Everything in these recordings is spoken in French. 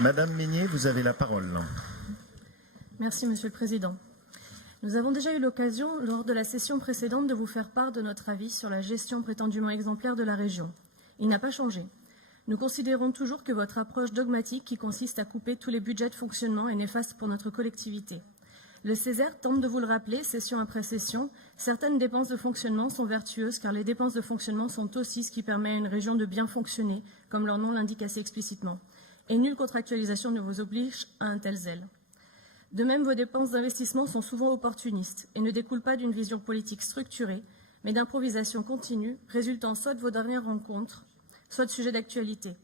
Madame Meignet, vous avez la parole. Merci, Monsieur le Président. Nous avons déjà eu l'occasion, lors de la session précédente, de vous faire part de notre avis sur la gestion prétendument exemplaire de la région. Il n'a pas changé. Nous considérons toujours que votre approche dogmatique qui consiste à couper tous les budgets de fonctionnement est néfaste pour notre collectivité. Le Césaire tente de vous le rappeler, session après session, certaines dépenses de fonctionnement sont vertueuses car les dépenses de fonctionnement sont aussi ce qui permet à une région de bien fonctionner, comme leur nom l'indique assez explicitement. Et nulle contractualisation ne vous oblige à un tel zèle. De même, vos dépenses d'investissement sont souvent opportunistes et ne découlent pas d'une vision politique structurée, mais d'improvisation continue, résultant soit de vos dernières rencontres, soit de sujets d'actualité.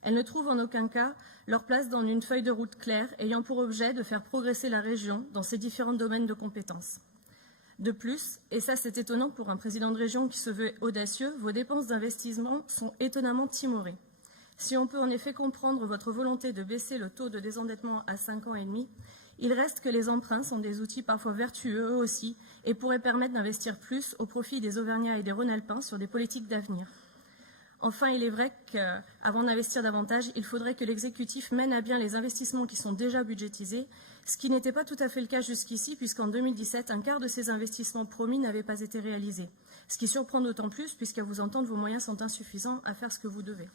Elles ne trouvent en aucun cas leur place dans une feuille de route claire ayant pour objet de faire progresser la région dans ses différents domaines de compétences. De plus, et ça c'est étonnant pour un président de région qui se veut audacieux, vos dépenses d'investissement sont étonnamment timorées. Si on peut en effet comprendre votre volonté de baisser le taux de désendettement à 5 ans et demi, il reste que les emprunts sont des outils parfois vertueux eux aussi et pourraient permettre d'investir plus au profit des Auvergnats et des Rhône-Alpins sur des politiques d'avenir. Enfin, il est vrai qu'avant d'investir davantage, il faudrait que l'exécutif mène à bien les investissements qui sont déjà budgétisés, ce qui n'était pas tout à fait le cas jusqu'ici, puisqu'en 2017, un quart de ces investissements promis n'avait pas été réalisé. Ce qui surprend d'autant plus, puisqu'à vous entendre, vos moyens sont insuffisants à faire ce que vous devez.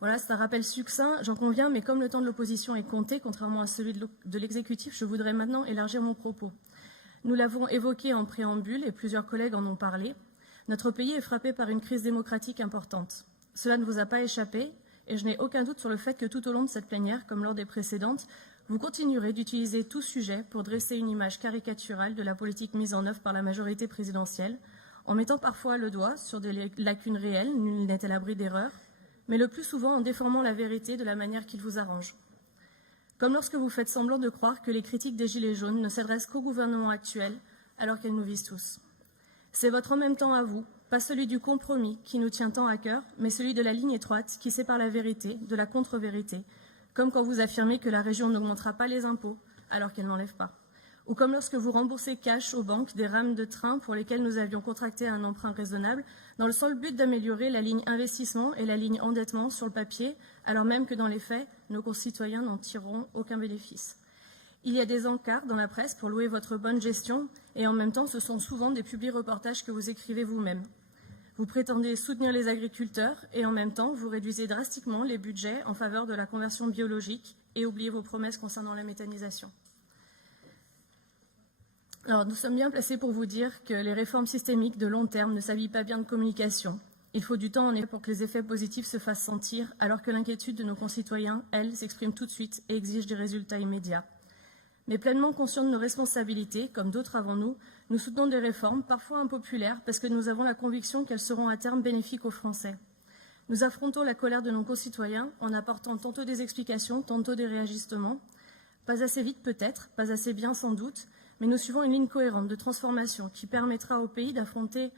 Voilà, c'est un rappel succinct, j'en conviens, mais comme le temps de l'opposition est compté, contrairement à celui de l'exécutif, je voudrais maintenant élargir mon propos. Nous l'avons évoqué en préambule et plusieurs collègues en ont parlé. Notre pays est frappé par une crise démocratique importante. Cela ne vous a pas échappé et je n'ai aucun doute sur le fait que tout au long de cette plénière, comme lors des précédentes, vous continuerez d'utiliser tout sujet pour dresser une image caricaturale de la politique mise en œuvre par la majorité présidentielle, en mettant parfois le doigt sur des lacunes réelles, nul n'est à l'abri d'erreurs, mais le plus souvent en déformant la vérité de la manière qu'il vous arrange. Comme lorsque vous faites semblant de croire que les critiques des Gilets jaunes ne s'adressent qu'au gouvernement actuel, alors qu'elles nous visent tous. C'est votre en même temps à vous, pas celui du compromis qui nous tient tant à cœur, mais celui de la ligne étroite qui sépare la vérité de la contre-vérité, comme quand vous affirmez que la région n'augmentera pas les impôts, alors qu'elle n'enlève pas. Ou comme lorsque vous remboursez cash aux banques des rames de train pour lesquelles nous avions contracté un emprunt raisonnable, dans le seul but d'améliorer la ligne investissement et la ligne endettement sur le papier, alors même que dans les faits, nos concitoyens n'en tireront aucun bénéfice. Il y a des encarts dans la presse pour louer votre bonne gestion, et en même temps, ce sont souvent des publi-reportages que vous écrivez vous-même. Vous prétendez soutenir les agriculteurs, et en même temps, vous réduisez drastiquement les budgets en faveur de la conversion biologique et oubliez vos promesses concernant la méthanisation. Alors, nous sommes bien placés pour vous dire que les réformes systémiques de long terme ne s'habillent pas bien de communication. Il faut du temps en effet pour que les effets positifs se fassent sentir, alors que l'inquiétude de nos concitoyens, elle, s'exprime tout de suite et exige des résultats immédiats. Mais pleinement conscients de nos responsabilités, comme d'autres avant nous, nous soutenons des réformes, parfois impopulaires, parce que nous avons la conviction qu'elles seront à terme bénéfiques aux Français. Nous affrontons la colère de nos concitoyens en apportant tantôt des explications, tantôt des réajustements. Pas assez vite peut-être, pas assez bien sans doute, mais nous suivons une ligne cohérente de transformation qui permettra au pays d'affronter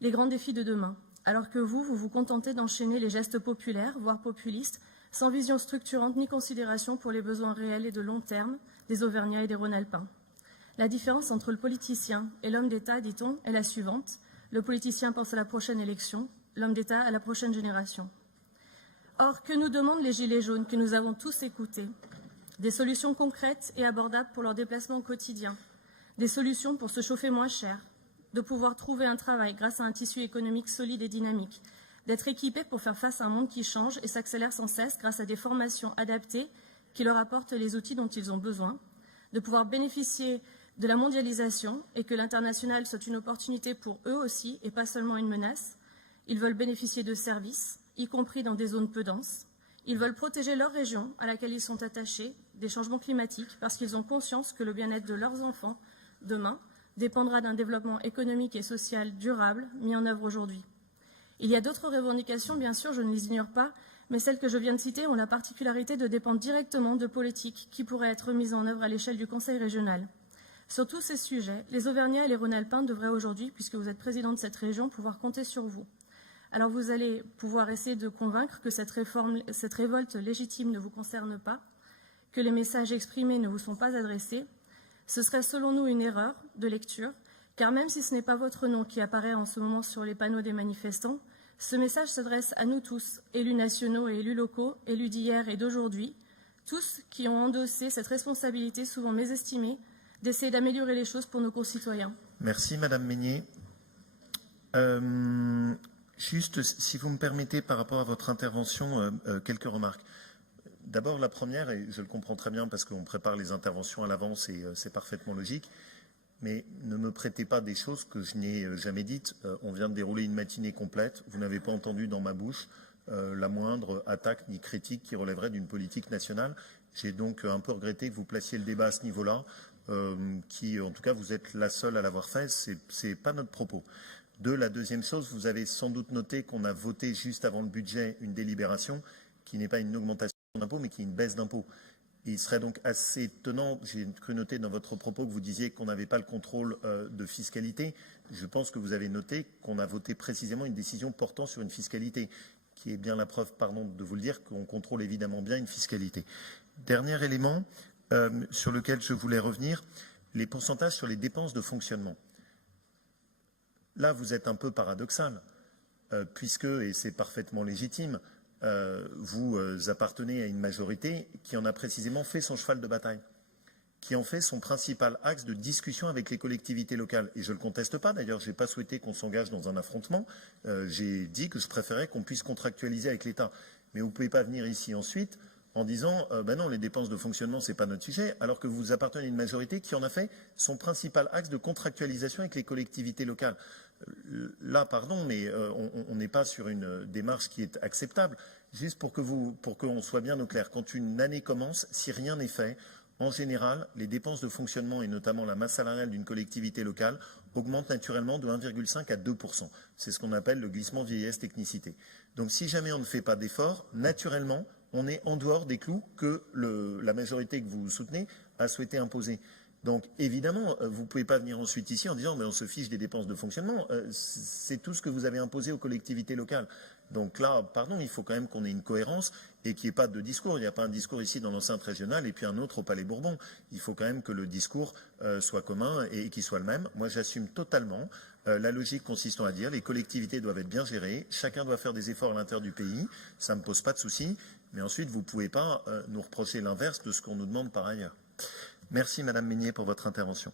les grands défis de demain, alors que vous vous contentez d'enchaîner les gestes populaires, voire populistes, sans vision structurante ni considération pour les besoins réels et de long terme des Auvergnats et des Rhône-Alpins. La différence entre le politicien et l'homme d'État, dit-on, est la suivante. Le politicien pense à la prochaine élection, l'homme d'État à la prochaine génération. Or, que nous demandent les Gilets jaunes que nous avons tous écoutés? Des solutions concrètes et abordables pour leur déplacement quotidien, des solutions pour se chauffer moins cher, de pouvoir trouver un travail grâce à un tissu économique solide et dynamique, d'être équipés pour faire face à un monde qui change et s'accélère sans cesse grâce à des formations adaptées qui leur apportent les outils dont ils ont besoin, de pouvoir bénéficier de la mondialisation et que l'international soit une opportunité pour eux aussi et pas seulement une menace. Ils veulent bénéficier de services, y compris dans des zones peu denses. Ils veulent protéger leur région à laquelle ils sont attachés des changements climatiques parce qu'ils ont conscience que le bien-être de leurs enfants, demain, dépendra d'un développement économique et social durable mis en œuvre aujourd'hui. Il y a d'autres revendications, bien sûr, je ne les ignore pas, mais celles que je viens de citer ont la particularité de dépendre directement de politiques qui pourraient être mises en œuvre à l'échelle du Conseil régional. Sur tous ces sujets, les Auvergnats et les Rhône-Alpins devraient aujourd'hui, puisque vous êtes président de cette région, pouvoir compter sur vous. Alors vous allez pouvoir essayer de convaincre que cette révolte légitime ne vous concerne pas, que les messages exprimés ne vous sont pas adressés. Ce serait selon nous une erreur de lecture, car même si ce n'est pas votre nom qui apparaît en ce moment sur les panneaux des manifestants, ce message s'adresse à nous tous, élus nationaux et élus locaux, élus d'hier et d'aujourd'hui, tous qui ont endossé cette responsabilité souvent mésestimée d'essayer d'améliorer les choses pour nos concitoyens. Merci Madame Meignet. Juste, si vous me permettez, par rapport à votre intervention, quelques remarques. D'abord, la première, et je le comprends très bien parce qu'on prépare les interventions à l'avance et c'est parfaitement logique, mais ne me prêtez pas des choses que je n'ai jamais dites. On vient de dérouler une matinée complète. Vous n'avez pas entendu dans ma bouche la moindre attaque ni critique qui relèverait d'une politique nationale. J'ai donc un peu regretté que vous placiez le débat à ce niveau-là, qui, en tout cas, vous êtes la seule à l'avoir fait. C'est pas notre propos. La deuxième chose, vous avez sans doute noté qu'on a voté juste avant le budget une délibération qui n'est pas une augmentation d'impôts, mais qui est une baisse d'impôts. Il serait donc assez étonnant, j'ai cru noter dans votre propos que vous disiez qu'on n'avait pas le contrôle de fiscalité. Je pense que vous avez noté qu'on a voté précisément une décision portant sur une fiscalité, qui est bien la preuve, pardon de vous le dire, qu'on contrôle évidemment bien une fiscalité. Dernier élément sur lequel je voulais revenir, les pourcentages sur les dépenses de fonctionnement. Là, vous êtes un peu paradoxal, puisque, et c'est parfaitement légitime, vous appartenez à une majorité qui en a précisément fait son cheval de bataille, qui en fait son principal axe de discussion avec les collectivités locales. Et je ne le conteste pas, d'ailleurs, je n'ai pas souhaité qu'on s'engage dans un affrontement. J'ai dit que je préférais qu'on puisse contractualiser avec l'État. Mais vous ne pouvez pas venir ici ensuite en disant ben non, les dépenses de fonctionnement, ce n'est pas notre sujet, alors que vous appartenez à une majorité qui en a fait son principal axe de contractualisation avec les collectivités locales. Là, pardon, mais on n'est pas sur une démarche qui est acceptable. Juste pour qu'on soit bien au clair, quand une année commence, si rien n'est fait, en général, les dépenses de fonctionnement et notamment la masse salariale d'une collectivité locale augmentent naturellement de 1,5 à 2%. C'est ce qu'on appelle le glissement vieillesse-technicité. Donc si jamais on ne fait pas d'efforts, naturellement, on est en dehors des clous que la majorité que vous soutenez a souhaité imposer. Donc évidemment, vous ne pouvez pas venir ensuite ici en disant mais on se fiche des dépenses de fonctionnement. C'est tout ce que vous avez imposé aux collectivités locales. Donc là, pardon, il faut quand même qu'on ait une cohérence et qu'il n'y ait pas de discours. Il n'y a pas un discours ici dans l'enceinte régionale et puis un autre au Palais Bourbon. Il faut quand même que le discours soit commun et qu'il soit le même. Moi, j'assume totalement la logique consistant à dire les collectivités doivent être bien gérées, chacun doit faire des efforts à l'intérieur du pays, ça ne me pose pas de souci. Mais ensuite, vous ne pouvez pas nous reprocher l'inverse de ce qu'on nous demande par ailleurs. Merci Madame Meignet pour votre intervention.